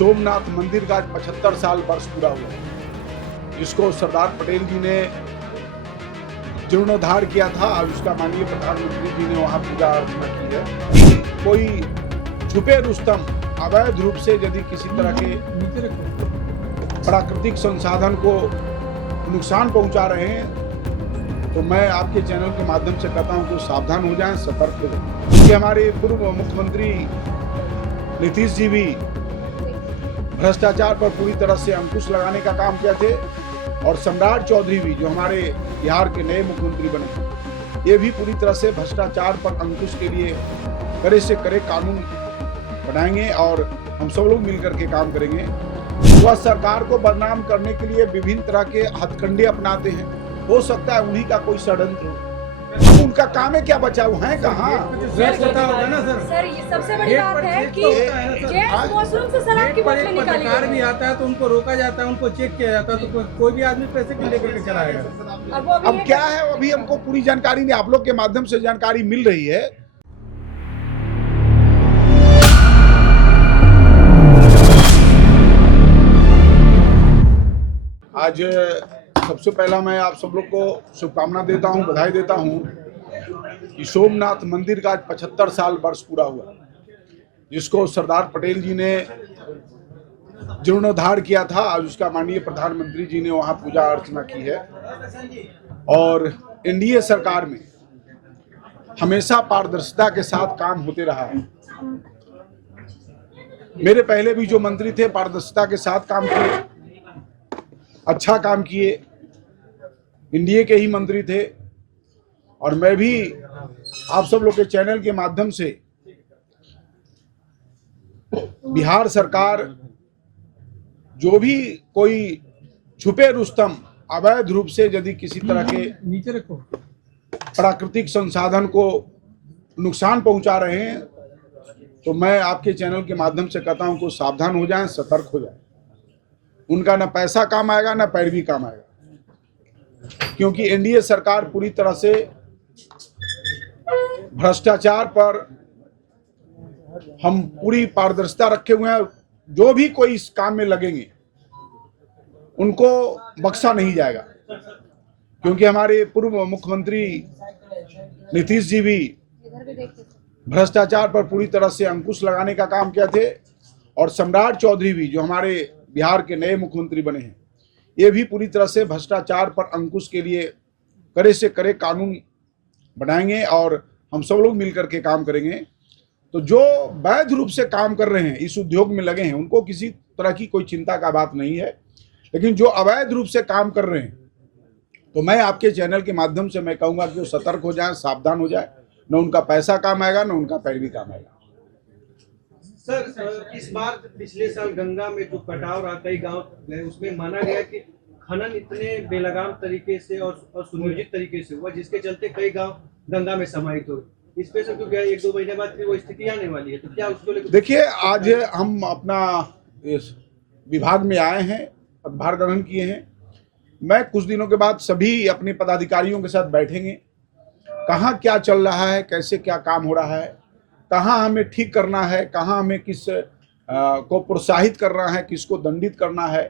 सोमनाथ मंदिर का 75 साल वर्ष पूरा हुआ, जिसको सरदार पटेल जी ने जीर्णोद्धार किया था। और उसका माननीय प्रधानमंत्री जी ने वहाँ पूजा अर्चना की है। कोई छुपे रुस्तम अवैध रूप से यदि किसी तरह के प्राकृतिक संसाधन को नुकसान पहुंचा रहे हैं तो मैं आपके चैनल के माध्यम से कहता हूं कि सावधान हो जाएं, सतर्क हो जाएं। क्योंकि हमारे पूर्व मुख्यमंत्री नीतीश जी भी भ्रष्टाचार पर पूरी तरह से अंकुश लगाने का काम किए थे, और सम्राट चौधरी भी जो हमारे बिहार के नए मुख्यमंत्री बने, ये भी पूरी तरह से भ्रष्टाचार पर अंकुश के लिए कड़े से कड़े कानून बनाएंगे और हम सब लोग मिलकर के काम करेंगे। वह सरकार को बदनाम करने के लिए विभिन्न तरह के हथकंडे अपनाते हैं। हो सकता है उन्हीं का कोई षड्यंत्र हो। अब उनका काम है क्या, बचाव है कहाँ? सर ये सबसे बड़ी बात है कि जेंट्स वॉशरूम से शराब की बोतलें निकाली पत्रकार भी आता है तो उनको रोका जाता है, उनको चेक किया जाता है, तो कोई भी आदमी पैसे क्यों लेकर के चलाएगा? अब क्या है, अभी हमको पूरी जानकारी नहीं, आप लोग के माध्यम से जानकारी मिल रही है। आज सबसे पहला मैं आप सब लोग को शुभकामना देता हूं, बधाई देता हूं कि सोमनाथ मंदिर का 75 साल वर्ष पूरा हुआ, जिसको सरदार पटेल जी ने जीर्णोद्धार किया था। आज उसका माननीय प्रधानमंत्री जी ने वहां पूजा अर्चना की है। और एनडीए सरकार में हमेशा पारदर्शिता के साथ काम होते रहा है। मेरे पहले भी जो मंत्री थे पारदर्शिता के साथ काम किए, अच्छा काम किए, एनडीए के ही मंत्री थे। और मैं भी आप सब लोग के चैनल के माध्यम से बिहार सरकार जो भी कोई छुपे रुस्तम अवैध रूप से यदि किसी तरह के नीचे रखो प्राकृतिक संसाधन को नुकसान पहुंचा रहे हैं तो मैं आपके चैनल के माध्यम से कहता हूं कि सावधान हो जाएं, सतर्क हो जाएं। उनका ना पैसा काम आएगा ना पैरवी काम आएगा, क्योंकि एनडीए सरकार पूरी तरह से भ्रष्टाचार पर हम पूरी पारदर्शिता रखे हुए हैं। जो भी कोई इस काम में लगेंगे उनको बख्शा नहीं जाएगा, क्योंकि हमारे पूर्व मुख्यमंत्री नीतीश जी भी भ्रष्टाचार पर पूरी तरह से अंकुश लगाने का काम किए थे, और सम्राट चौधरी भी जो हमारे बिहार के नए मुख्यमंत्री बने हैं, ये भी पूरी तरह से भ्रष्टाचार पर अंकुश के लिए कड़े से कड़े कानून बनाएंगे और हम सब लोग मिलकर के काम करेंगे। तो जो वैध रूप से काम कर रहे हैं, इस उद्योग में लगे हैं, उनको किसी तरह की कोई चिंता का बात नहीं है। लेकिन जो अवैध रूप से काम कर रहे हैं तो मैं आपके चैनल के माध्यम से मैं कहूँगा कि वो सतर्क हो जाए, सावधान हो जाए। न उनका पैसा काम आएगा न उनका पैरवी काम आएगा। सर इस बार पिछले साल गंगा में जो कटाव रहा, कई गांव गए, उसमें माना गया कि खनन इतने बेलगाम तरीके से और सुनियोजित तरीके से हुआ, जिसके चलते कई गांव गंगा में समाहित हो गए। इस पे से क्योंकि 1-2 महीने बाद फिर वो स्थिति आने वाली है, तो क्या उसको लेकर? देखिए, आज हम अपना इस विभाग में आए हैं, पदभार ग्रहण किए हैं। मैं कुछ दिनों के बाद सभी अपने पदाधिकारियों के साथ बैठेंगे, कहाँ क्या चल रहा है, कैसे क्या काम हो रहा है, कहाँ हमें ठीक करना है, कहाँ हमें किस को प्रोत्साहित करना है, किसको दंडित करना है,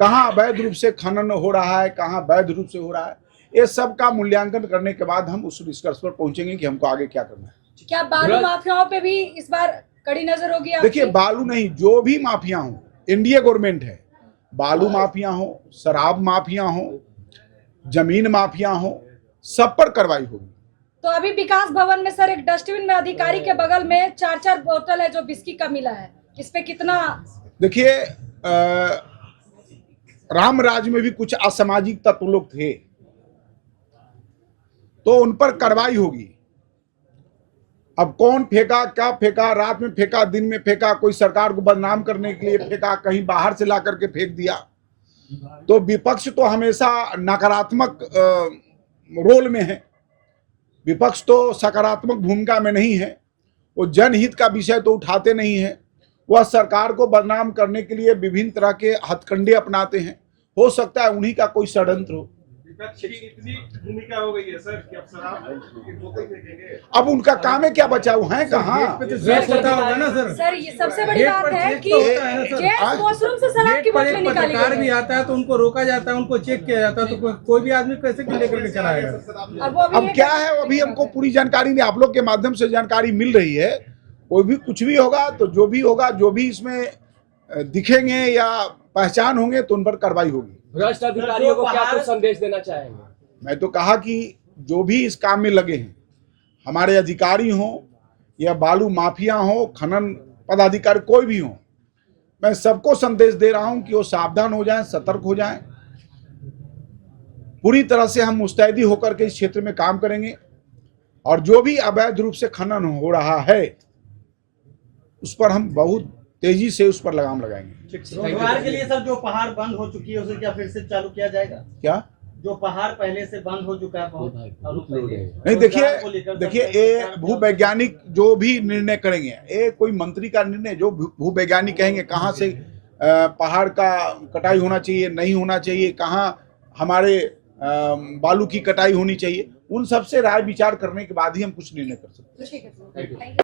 कहाँ अवैध रूप से खनन हो रहा है, कहाँ वैध रूप से हो रहा है। ये सब का मूल्यांकन करने के बाद हम उस निष्कर्ष पर पहुंचेंगे कि हमको आगे क्या करना है। क्या बालू माफियाओं पे भी इस बार कड़ी नजर होगी आपकी? देखिए, बालू नहीं, जो भी माफिया हो, एनडीए गवर्नमेंट है, बालू माफिया हो, शराब माफिया हो, जमीन माफिया हो, सब पर कार्रवाई होगी। तो अभी विकास भवन में सर एक डस्टबिन में अधिकारी के बगल में 4-4 बोतल है जो बिस्की का मिला है, इस पे कितना? देखिए, रामराज में भी कुछ असामाजिक तत्व लोग थे, तो उन पर कार्रवाई होगी। अब कौन फेंका, क्या फेंका, रात में फेंका, दिन में फेंका, कोई सरकार को बदनाम करने के लिए फेंका, कहीं बाहर से ला करके फेंक दिया, तो विपक्ष तो हमेशा नकारात्मक रोल में है। विपक्ष तो सकारात्मक भूमिका में नहीं है, वो जनहित का विषय तो उठाते नहीं है। वह सरकार को बदनाम करने के लिए विभिन्न तरह के हथकंडे अपनाते हैं। हो सकता है उन्हीं का कोई षड्यंत्र हो। विपक्ष की इतनी भूमिका हो गई है सर कि अब शराब की बोतल फेंकेंगे। अब उनका काम है क्या बचा, वो है कहाँ? गेट पे तो चेक होता होगा ना सर। सर ये सबसे बड़ी गेट बात पर है चेक कि तो होता है ना सर। जेंट्स वॉशरूम से शराब की गेट पर बोतलें एक निकाली पत्रकार गई भी हैं। आता है तो उनको रोका जाता है, उनको चेक किया जाता है, तो कोई भी आदमी कैसे लेकर के चलाएगा? और वो अब क्या है, वो अभी हमको पूरी जानकारी नहीं, आप लोग के माध्यम से जानकारी मिल रही है। कोई भी कुछ भी होगा तो जो भी होगा, जो भी इसमें दिखेंगे या पहचान होंगे तो उन पर कार्रवाई होगी। भ्रष्ट अधिकारियों को क्या कुछ संदेश देना चाहेंगे? मैं तो कहा कि जो भी इस काम में लगे हैं, हमारे अधिकारी हों या बालू माफिया हो, खनन पदाधिकारी कोई भी हो, मैं सबको संदेश दे रहा हूं कि वो सावधान हो जाएं, सतर्क हो जाएं। पूरी तरह से हम मुस्तैदी होकर के इस क्षेत्र में काम करेंगे और जो भी अवैध रूप से खनन हो रहा है उस पर हम बहुत तेजी से उस पर लगाम लगाएंगे। रोजगार के लिए सर जो पहाड़ बंद हो चुकी है उसे क्या फिर से चालू किया जाएगा? क्या जो पहाड़ पहले से बंद हो चुका है बहुत नहीं, देखिए ये भूवैज्ञानिक जो भी निर्णय करेंगे, ये कोई मंत्री का निर्णय, जो भूवैज्ञानिक कहेंगे कहाँ से पहाड़ का कटाई होना चाहिए, नहीं होना चाहिए, कहाँ हमारे बालू की कटाई होनी चाहिए, उन सब से राय विचार करने के बाद ही हम कुछ निर्णय कर सकते हैं। ठीक है।